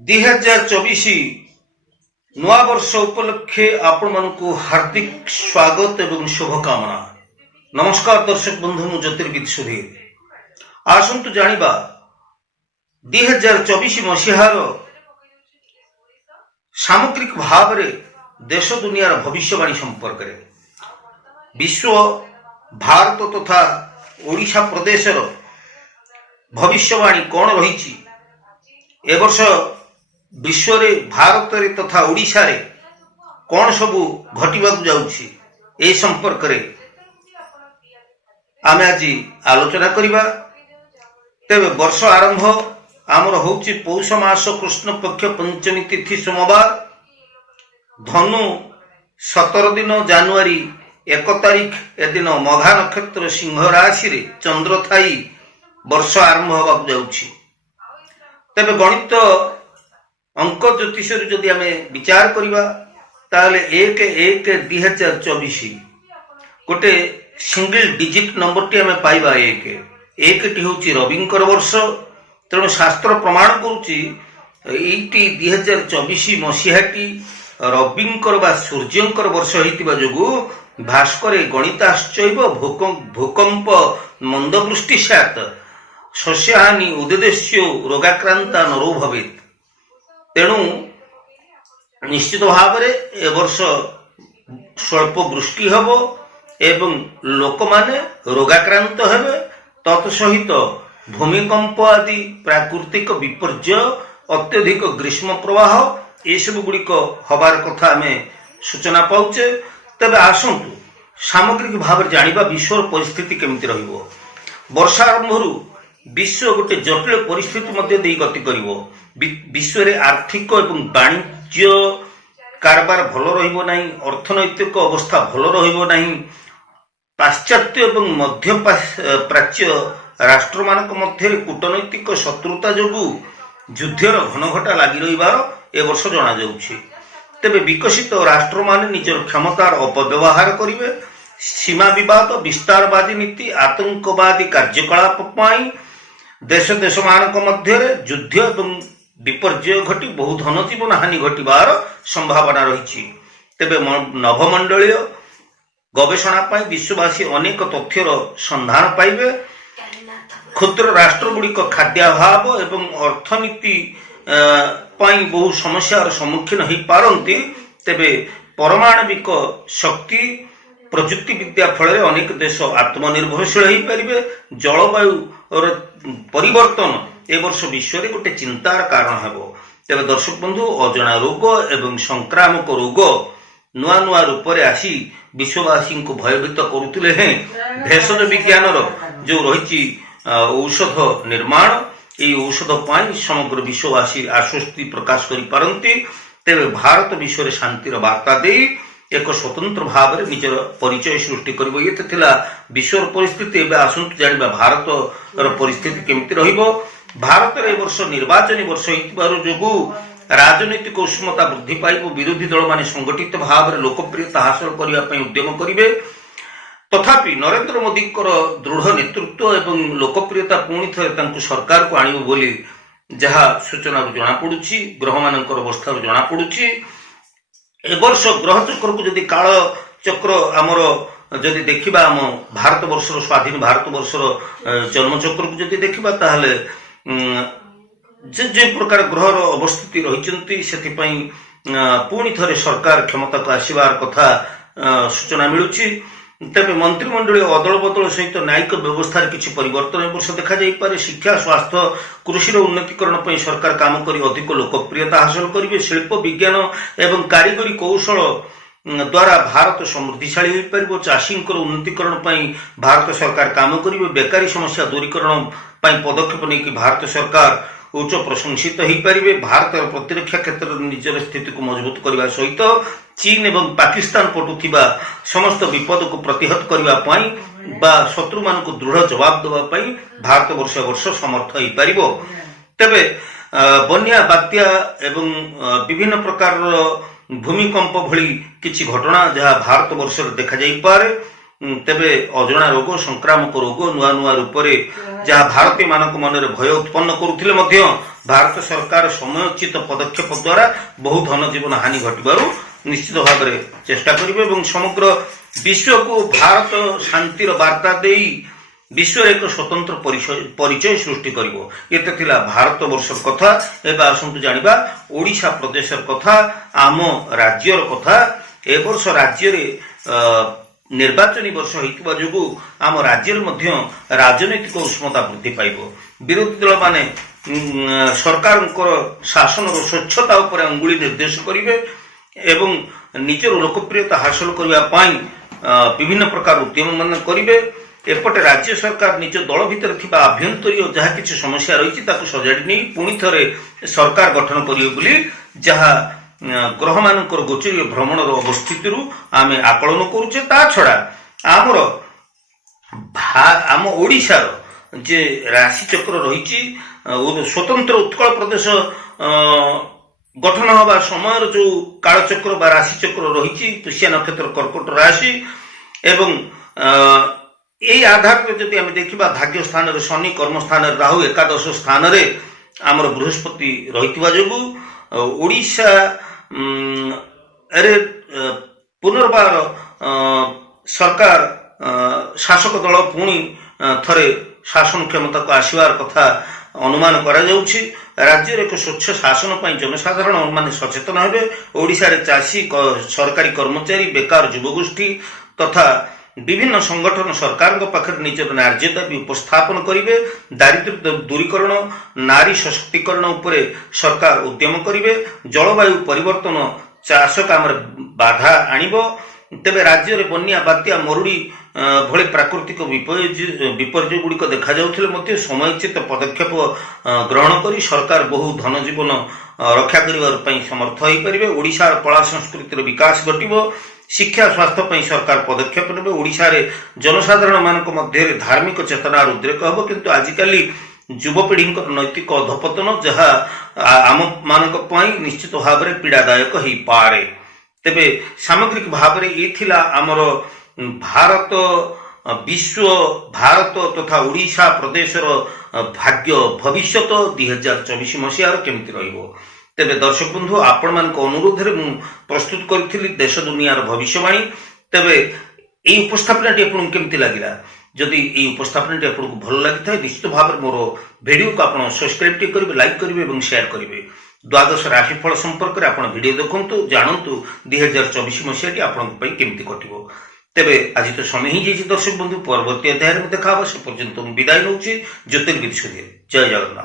2024 ନୂଆ ବର୍ଷ ଉପଲକ୍ଷେ ଆପଣମାନଙ୍କୁ ହାର୍ଦ୍ଦିକ ସ୍ୱାଗତ ଏବଂ ଶୁଭକାମନା। ନମସ୍କାର ଦର୍ଶକ ବନ୍ଧୁ, ମୁଁ ଜ୍ୟୋତିର୍ବିଦ ସୁଧୀର। ଆସନ୍ତୁ ଜାଣିବା 2024 ମସିହାର ସାମଗ୍ରିକ ଭାବରେ ଦେଶ ଦୁନିଆର ଭବିଷ୍ୟବାଣୀ ସମ୍ପର୍କରେ। ବିଶ୍ୱ, ଭାରତ ତଥା ଓଡ଼ିଶା ପ୍ରଦେଶର ଭବିଷ୍ୟବାଣୀ କ'ଣ ରହିଛି, ଏ ବର୍ଷ ବିଶ୍ୱରେ, ଭାରତରେ ତଥା ଓଡ଼ିଶାରେ କ'ଣ ସବୁ ଘଟିବାକୁ ଯାଉଛି, ଏ ସମ୍ପର୍କରେ ଆମେ ଆଜି ଆଲୋଚନା କରିବା। ତେବେ ବର୍ଷ ଆରମ୍ଭ ଆମର ହେଉଛି ପୌଷ ମାସ କୃଷ୍ଣ ପକ୍ଷ ପଞ୍ଚମୀ ତିଥି ସୋମବାର, ଧନୁ 17 ଦିନ, ଜାନୁଆରୀ 1 ତାରିଖ ଏଦିନ ମଘା ନକ୍ଷତ୍ର ସିଂହ ରାଶିରେ ଚନ୍ଦ୍ର ଥାଇ ବର୍ଷ ଆରମ୍ଭ ହେବାକୁ ଯାଉଛି। ତେବେ ଗଣିତ ଅଙ୍କ ଜ୍ୟୋତିଷରୁ ଯଦି ଆମେ ବିଚାର କରିବା ତାହେଲେ 1/1/2024 ଗୋଟେ ସିଙ୍ଗଲ ଡିଜିଟ ନମ୍ବରଟି ଆମେ ପାଇବା। 1ଟି ହେଉଛି ରବିଙ୍କର ବର୍ଷ। ତେଣୁ ଶାସ୍ତ୍ର ପ୍ରମାଣ କରୁଛି ଏଇଟି 2024 ମସିହାଟି ରବିଙ୍କର ବା ସୂର୍ଯ୍ୟଙ୍କର ବର୍ଷ ହେଇଥିବା ଯୋଗୁଁ ଭାସ୍କରେ ଗଣିତାଶ୍ଚୈବ ଭୂକମ୍ପ ମନ୍ଦବୃଷ୍ଟି ସ୍ୟାତ୍ ଶସ୍ୟହାନି ଉଦ୍ଦେଶ୍ୟ ରୋଗାକ୍ରାନ୍ତା ନରୋ ଭବେତ୍। ତେଣୁ ନିଶ୍ଚିତ ଭାବରେ ଏ ବର୍ଷ ସ୍ୱଳ୍ପ ବୃଷ୍ଟି ହେବ ଏବଂ ଲୋକମାନେ ରୋଗାକ୍ରାନ୍ତ ହେବେ। ତତ୍ ସହିତ ଭୂମିକମ୍ପ ଆଦି ପ୍ରାକୃତିକ ବିପର୍ଯ୍ୟୟ, ଅତ୍ୟଧିକ ଗ୍ରୀଷ୍ମ ପ୍ରବାହ, ଏସବୁ ଗୁଡ଼ିକ ହବାର କଥା ଆମେ ସୂଚନା ପାଉଛେ। ତେବେ ଆସନ୍ତୁ ସାମଗ୍ରିକ ଭାବରେ ଜାଣିବା ବିଶ୍ୱର ପରିସ୍ଥିତି କେମିତି ରହିବ। ବର୍ଷ ଆରମ୍ଭରୁ ବିଶ୍ୱ ଗୋଟେ ଜଟିଳ ପରିସ୍ଥିତି ମଧ୍ୟ ଦେଇ ଗତି କରିବ। ବିଶ୍ୱରେ ଆର୍ଥିକ ଏବଂ ବାଣିଜ୍ୟ କାରବାର ଭଲ ରହିବ ନାହିଁ, ଅର୍ଥନୈତିକ ଅବସ୍ଥା ଭଲ ରହିବ ନାହିଁ। ପାଶ୍ଚାତ୍ୟ ଏବଂ ମଧ୍ୟପ୍ରାଚ୍ୟ ରାଷ୍ଟ୍ରମାନଙ୍କ ମଧ୍ୟରେ କୂଟନୈତିକ ଶତ୍ରୁତା ଯୋଗୁଁ ଯୁଦ୍ଧର ଘନଘଟା ଲାଗି ରହିବାର ଏ ବର୍ଷ ଜଣାଯାଉଛି। ତେବେ ବିକଶିତ ରାଷ୍ଟ୍ରମାନେ ନିଜର କ୍ଷମତାର ଅପବ୍ୟବହାର କରିବେ। ସୀମା ବିବାଦ, ବିସ୍ତାରବାଦୀ ନୀତି, ଆତଙ୍କବାଦୀ କାର୍ଯ୍ୟକଳାପ ପାଇଁ ଦେଶମାନଙ୍କ ମଧ୍ୟରେ ଯୁଦ୍ଧ ଏବଂ ବିପର୍ଯ୍ୟୟ ଘଟି ବହୁ ଧନଜୀବନ ହାନି ଘଟିବାର ସମ୍ଭାବନା ରହିଛି। ତେବେ ନଭମଣ୍ଡଳୀୟ ଗବେଷଣା ପାଇଁ ବିଶ୍ୱବାସୀ ଅନେକ ତଥ୍ୟର ସନ୍ଧାନ ପାଇବେ। କ୍ଷୁଦ୍ର ରାଷ୍ଟ୍ରଗୁଡ଼ିକ ଖାଦ୍ୟାଭାବ ଏବଂ ଅର୍ଥନୀତି ପାଇଁ ବହୁ ସମସ୍ୟାର ସମ୍ମୁଖୀନ ହୋଇପାରନ୍ତି। ତେବେ ପରମାଣବିକ ଶକ୍ତି ପ୍ରଯୁକ୍ତି ବିଦ୍ୟା ଫଳରେ ଅନେକ ଦେଶ ଆତ୍ମନିର୍ଭରଶୀଳ ହୋଇପାରିବେ। ଜଳବାୟୁର ପରିବର୍ତ୍ତନ ଏ ବର୍ଷ ବିଶ୍ୱରେ ଗୋଟେ ଚିନ୍ତାର କାରଣ ହେବ। ତେବେ ଦର୍ଶକ ବନ୍ଧୁ, ଅଜଣା ରୋଗ ଏବଂ ସଂକ୍ରାମକ ରୋଗ ନୂଆ ନୂଆ ରୂପରେ ଆସି ବିଶ୍ୱବାସୀଙ୍କୁ ଭୟଭୀତ କରୁଥିଲେ ହେଁ ଭେଷଜ ବିଜ୍ଞାନର ଯେଉଁ ରହିଛି ଔଷଧ ନିର୍ମାଣ, ଏହି ଔଷଧ ପାଇଁ ସମଗ୍ର ବିଶ୍ୱବାସୀ ଆଶ୍ୱସ୍ତି ପ୍ରକାଶ କରିପାରନ୍ତି। ତେବେ ଭାରତ ବିଶ୍ୱରେ ଶାନ୍ତିର ବାର୍ତ୍ତା ଦେଇ ଏକ ସ୍ୱତନ୍ତ୍ର ଭାବରେ ନିଜର ପରିଚୟ ସୃଷ୍ଟି କରିବ। ଇଏ ତ ଥିଲା ବିଶ୍ୱର ପରିସ୍ଥିତି। ଏବେ ଆସନ୍ତୁ ଜାଣିବା ଭାରତର ପରିସ୍ଥିତି କେମିତି ରହିବ। ଭାରତରେ ଏ ବର୍ଷ ନିର୍ବାଚନୀ ବର୍ଷ ହେଇଥିବାରୁ ଯୋଗୁଁ ରାଜନୈତିକ ଉଷ୍ମତା ବୃଦ୍ଧି ପାଇବ। ବିରୋଧୀ ଦଳମାନେ ସଂଗଠିତ ଭାବରେ ଲୋକପ୍ରିୟତା ହାସଲ କରିବା ପାଇଁ ଉଦ୍ୟମ କରିବେ। ତଥାପି ନରେନ୍ଦ୍ର ମୋଦିଙ୍କର ଦୃଢ଼ ନେତୃତ୍ୱ ଏବଂ ଲୋକପ୍ରିୟତା ପୁଣି ଥରେ ତାଙ୍କୁ ସରକାରକୁ ଆଣିବ ବୋଲି ଯାହା ସୂଚନାରୁ ଜଣାପଡ଼ୁଛି, ଗ୍ରହମାନଙ୍କର ଅବସ୍ଥାରୁ ଜଣାପଡ଼ୁଛି। ଏ ବର୍ଷ ଗ୍ରହ ଚକ୍ରକୁ ଯଦି କାଳ ଚକ୍ର ଆମର ଯଦି ଦେଖିବା, ଆମ ଭାରତ ବର୍ଷର ସ୍ୱାଧୀନ ଭାରତ ବର୍ଷର ଜନ୍ମଚକ୍ରକୁ ଯଦି ଦେଖିବା ତାହେଲେ ଯେ ପ୍ରକାର ଗ୍ରହର ଅବସ୍ଥିତି ରହିଛନ୍ତି, ସେଥିପାଇଁ ପୁଣି ଥରେ ସରକାର କ୍ଷମତାକୁ ଆସିବାର କଥା ସୂଚନା ମିଳୁଛି। ତେବେ ମନ୍ତ୍ରିମଣ୍ଡଳୀୟ ଅଦଳ ବଦଳ ସହିତ ନ୍ୟାୟିକ ବ୍ୟବସ୍ଥାରେ କିଛି ପରିବର୍ତ୍ତନ ଏ ବର୍ଷ ଦେଖାଯାଇପାରେ। ଶିକ୍ଷା, ସ୍ୱାସ୍ଥ୍ୟ, କୃଷିର ଉନ୍ନତିକରଣ ପାଇଁ ସରକାର କାମ କରି ଅଧିକ ଲୋକପ୍ରିୟତା ହାସଲ କରିବେ। ଶିଳ୍ପ, ବିଜ୍ଞାନ ଏବଂ କାରିଗରୀ କୌଶଳ ଦ୍ୱାରା ଭାରତ ସମୃଦ୍ଧିଶାଳୀ ହୋଇପାରିବ। ଚାଷୀଙ୍କର ଉନ୍ନତିକରଣ ପାଇଁ ଭାରତ ସରକାର କାମ କରିବେ। ବେକାରୀ ସମସ୍ୟା ଦୂରୀକରଣ ପାଇଁ ପଦକ୍ଷେପ ନେଇକି ଭାରତ ସରକାର ଉଚ୍ଚ ପ୍ରଶଂସିତ ହୋଇପାରିବେ। ଭାରତର ପ୍ରତିରକ୍ଷା କ୍ଷେତ୍ରରେ ନିଜର ସ୍ଥିତିକୁ ମଜବୁତ କରିବା ସହିତ ଚୀନ ଏବଂ ପାକିସ୍ତାନ ପଟୁ ଥିବା ସମସ୍ତ ବିପଦକୁ ପ୍ରତିହତ କରିବା ପାଇଁ ବା ଶତ୍ରୁମାନଙ୍କୁ ଦୃଢ଼ ଜବାବ ଦେବା ପାଇଁ ଭାରତ ବର୍ଷ ସମର୍ଥ ହୋଇପାରିବ। ତେବେ ବନ୍ୟା, ବାତ୍ୟା ଏବଂ ବିଭିନ୍ନ ପ୍ରକାରର ଭୂମିକମ୍ପ ଭଳି କିଛି ଘଟଣା ଯାହା ଭାରତ ବର୍ଷରେ ଦେଖାଯାଇପାରେ, ତେବେ ଅଜଣା ରୋଗ ସଂକ୍ରାମକ ରୋଗ ନୂଆ ନୂଆ ରୂପରେ ଯାହା ଭାରତୀୟ ମାନଙ୍କ ମନରେ ଭୟ ଉତ୍ପନ୍ନ କରୁଥିଲେ ମଧ୍ୟ ଭାରତ ସରକାର ସମୟୋଚିତ ପଦକ୍ଷେପ ଦ୍ୱାରା ବହୁ ଧନ ଜୀବନ ହାନି ଘଟିବାରୁ ନିଶ୍ଚିତ ଭାବରେ ଚେଷ୍ଟା କରିବେ ଏବଂ ସମଗ୍ର ବିଶ୍ୱକୁ ଭାରତ ଶାନ୍ତିର ବାର୍ତ୍ତା ଦେଇ ବିଶ୍ୱରେ ଏକ ସ୍ୱତନ୍ତ୍ର ପରିଚୟ ସୃଷ୍ଟି କରିବ। ଏତେ ଥିଲା ଭାରତ ବର୍ଷର କଥା। ଏବେ ଆସନ୍ତୁ ଜାଣିବା ଓଡ଼ିଶା ପ୍ରଦେଶର କଥା, ଆମ ରାଜ୍ୟର କଥା। ଏ ବର୍ଷ ରାଜ୍ୟରେ ନିର୍ବାଚନୀ ବର୍ଷ ହୋଇଥିବା ଯୋଗୁଁ ଆମ ରାଜ୍ୟରେ ମଧ୍ୟ ରାଜନୈତିକ ଉଷ୍ମତା ବୃଦ୍ଧି ପାଇବ। ବିରୋଧୀ ଦଳମାନେ ସରକାରଙ୍କର ଶାସନର ସ୍ୱଚ୍ଛତା ଉପରେ ଅଙ୍ଗୁଳି ନିର୍ଦ୍ଦେଶ କରିବେ ଏବଂ ନିଜର ଲୋକପ୍ରିୟତା ହାସଲ କରିବା ପାଇଁ ବିଭିନ୍ନ ପ୍ରକାର ଉଦ୍ୟମ ମାନ କରିବେ। ଏପଟେ ରାଜ୍ୟ ସରକାର ନିଜ ଦଳ ଭିତରେ ଥିବା ଆଭ୍ୟନ୍ତରୀୟ ଯାହା କିଛି ସମସ୍ୟା ରହିଛି ତାକୁ ସଜାଡ଼ି ନେଇ ପୁଣି ଥରେ ସରକାର ଗଠନ କରିବେ ବୋଲି ଯାହା ଗ୍ରହମାନଙ୍କର ଗୋଚରୀୟ ଭ୍ରମଣର ଅବସ୍ଥିତିରୁ ଆମେ ଆକଳନ କରୁଛେ। ତା ଛଡ଼ା ଆମ ଓଡ଼ିଶାର ଯେ ରାଶିଚକ୍ର ରହିଛି, ସ୍ୱତନ୍ତ୍ର ଉତ୍କଳ ପ୍ରଦେଶ ଗଠନ ହେବା ସମୟର ଯେଉଁ କାଳଚକ୍ର ବା ରାଶିଚକ୍ର ରହିଛି, ପୁଷ୍ୟା ନକ୍ଷତ୍ର କର୍କଟ ରାଶି ଏବଂ এই আধাରରେ ଯଦି ଆମେ ଦେଖିବା ଭାଗ୍ୟ ସ୍ଥାନରେ ଶନି, କର୍ମ ସ୍ଥାନରେ ରାହୁ, ଏକାଦଶ ସ୍ଥାନରେ ଆମର ବୃହସ୍ପତି ରହିଥିବା ଯୋଗୁଁ ଓଡ଼ିଶାରେ ପୁନର୍ବାର ସରକାର ଶାସକ ଦଳ ପୁଣି ଥରେ ଶାସନ କ୍ଷମତାକୁ ଆସିବାର କଥା ଅନୁମାନ କରାଯାଉଛି। ରାଜ୍ୟରେ ଏକ ସ୍ୱଚ୍ଛ ଶାସନ ପାଇଁ ଜନସାଧାରଣ ମାନେ ସଚେତନ ହେବେ। ଓଡ଼ିଶାରେ ଚାଷୀ, ସରକାରୀ କର୍ମଚାରୀ, ବେକାର ଯୁବଗୋଷ୍ଠୀ ତଥା ବିଭିନ୍ନ ସଂଗଠନ ସରକାରଙ୍କ ପାଖରେ ନିଜର ନ୍ୟାର୍ଯ୍ୟ ଦାବି ଉପସ୍ଥାପନ କରିବେ। ଦାରିଦ୍ର୍ୟ ଦୂରୀକରଣ, ନାରୀ ସଶକ୍ତିକରଣ ଉପରେ ସରକାର ଉଦ୍ୟମ କରିବେ। ଜଳବାୟୁ ପରିବର୍ତ୍ତନ ଚାଷ କାମରେ ବାଧା ଆଣିବ। ତେବେ ରାଜ୍ୟରେ ବନ୍ୟା, ବାତ୍ୟା, ମରୁଡ଼ି ଭଳି ପ୍ରାକୃତିକ ବିପର୍ଯ୍ୟୟ ଗୁଡ଼ିକ ଦେଖାଯାଉଥିଲେ ମଧ୍ୟ ସମୟୋଚିତ ପଦକ୍ଷେପ ଗ୍ରହଣ କରି ସରକାର ବହୁ ଧନ ଜୀବନ ରକ୍ଷା କରିବା ପାଇଁ ସମର୍ଥ ହୋଇପାରିବେ। ଓଡ଼ିଶାର କଳା ସଂସ୍କୃତିର ବିକାଶ ଘଟିବ। ଶିକ୍ଷା, ସ୍ୱାସ୍ଥ୍ୟ ପାଇଁ ସରକାର ପଦକ୍ଷେପ ନେବେ। ଓଡ଼ିଶାରେ ଜନସାଧାରଣ ମାନଙ୍କ ମଧ୍ୟରେ ଧାର୍ମିକ ଚେତନାର ଉଦ୍ରେକ ହେବ। କିନ୍ତୁ ଆଜିକାଲି ଯୁବପିଢ଼ିଙ୍କର ନୈତିକ ଅଧପତନ ଯାହା ଆମମାନଙ୍କ ପାଇଁ ନିଶ୍ଚିତ ଭାବରେ ପୀଡ଼ାଦାୟକ ହୋଇପାରେ। ତେବେ ସାମଗ୍ରିକ ଭାବରେ ଏ ଥିଲା ଆମର ଭାରତ ତଥା ଓଡ଼ିଶା ପ୍ରଦେଶର ଭାଗ୍ୟ ଭବିଷ୍ୟତ 2024 ମସିହାର କେମିତି ରହିବ। ତେବେ ଦର୍ଶକ ବନ୍ଧୁ, ଆପଣମାନଙ୍କ ଅନୁରୋଧରେ ମୁଁ ପ୍ରସ୍ତୁତ କରିଥିଲି ଦେଶ ଦୁନିଆର ଭବିଷ୍ୟବାଣୀ। ତେବେ এই উপস্থাপনাটি আপনার কেমতি লাগিলা? যদি এই উপস্থাপনাটি আপনার ভালো লাগিଥାଏ নিশ্চিত ভাবে মোর ভিডিওকে আপনার সবসক্রাইব করবে, লাইক করবে এবং শেয়ার করবে। দ্বাদশ রাশিফল সম্পর্কে আপনার ভিডিও দেখন্তু, জাণন্তু 2024 মସିହାটি আপনার কেমতি কটিব। তেবে আজ তো সময় হয়ে যাইছে দর্শক বন্ধু, পরবর্তী অধ্যায়ের দেখা হব। সে পর্যন্ত বিদায় নউছি। জ্যোতির্বিদ সুধীর। জয় জগন্নাথ।